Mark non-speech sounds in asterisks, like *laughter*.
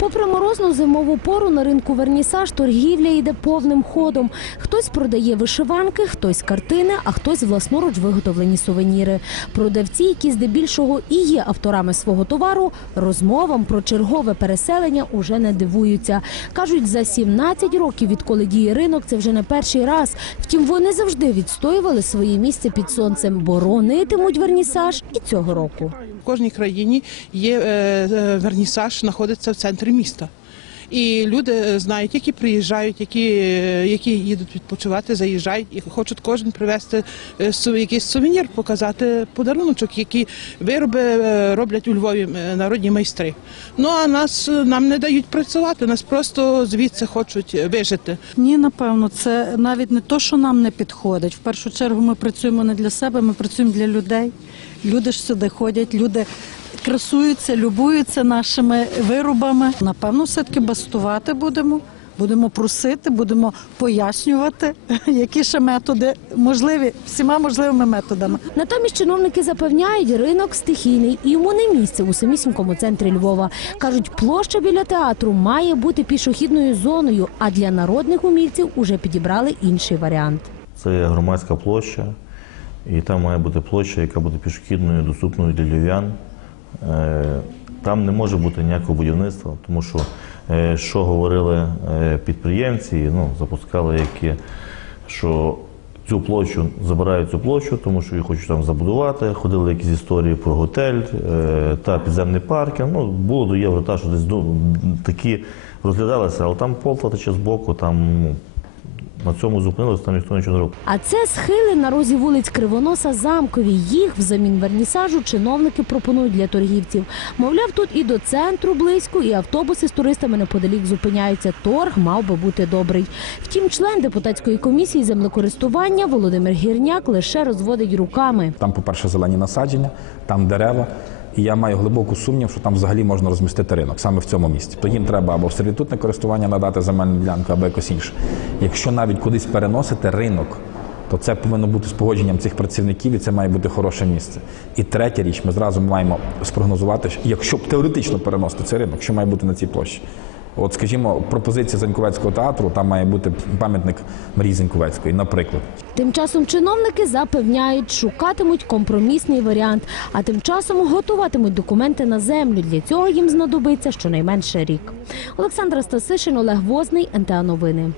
Попри морозну зимову пору на ринку Вернісаж торгівля йде повним ходом. Хтось продає вишиванки, хтось картини, а хтось власноруч виготовлені сувеніри. Продавці, які здебільшого і є авторами свого товару, розмовам про чергове переселення уже не дивуються. Кажуть, за 17 років, відколи діє ринок, це вже не перший раз. Втім, вони завжди відстоювали своє місце під сонцем, боронитимуть вернісаж і цього року. В кожній країні є е, е, вернісаж, знаходиться в центрі міста. І люди е, знають, які приїжджають, які, е, які їдуть відпочивати, заїжджають і хочуть кожен привезти е, якийсь сувенір, показати подаруночок, які вироби роблять у Львові народні майстри. Ну а нас нам не дають працювати, нас просто звідси хочуть вижити. Ні, напевно, це навіть не то, що нам не підходить. В першу чергу ми працюємо не для себе, ми працюємо для людей. Люди ж сюди ходять, люди красуються, любуються нашими виробами. Напевно, все-таки бастувати будемо. Будемо просити, будемо пояснювати, *laughs* які ще методи можливі всіма можливими методами. Натомість чиновники запевняють, ринок стихійний і йому не місце у самісінькому центрі Львова. Кажуть, площа біля театру має бути пішохідною зоною, а для народних умільців уже підібрали інший варіант. Це громадська площа, і там має бути площа, яка буде пішохідною, доступною для львів'ян. Е, Там не може бути ніякого будівництва, тому що, е, що говорили е, підприємці, ну, запускали які, що цю площу забирають цю площу, тому що її хочуть там забудувати. Ходили якісь історії про готель та підземний паркінг. Ну, було до євро, та, що десь ну, такі розглядалися, але там полта тече з боку, там ну, на цьому зупинилися, там ніхто нічого не робив. А це схили на розі вулиць Кривоноса замкові. Їх взамін вернісажу чиновники пропонують для торгівців. Мовляв, тут і до центру близько, і автобуси з туристами неподалік зупиняються. Торг мав би бути добрий. Втім, член депутатської комісії землекористування Володимир Гірняк лише розводить руками. Там, по-перше, зелені насадження, там дерева. І я маю глибоку сумнів, що там взагалі можна розмістити ринок саме в цьому місці. То їм треба або в сервітутне користування надати земельну ділянку, або якось інше. Якщо навіть кудись переносити ринок, то це повинно бути з погодженням цих працівників, і це має бути хороше місце. І третя річ, ми зразу маємо спрогнозувати, якщо б теоретично переносити цей ринок, що має бути на цій площі. От, скажімо, пропозиція Заньковецького театру, там має бути пам'ятник Марії Заньковецької, наприклад. Тим часом чиновники запевняють, шукатимуть компромісний варіант, а тим часом готуватимуть документи на землю. Для цього їм знадобиться щонайменше рік. Олександра Стасишин, Олег Возний, НТА Новини.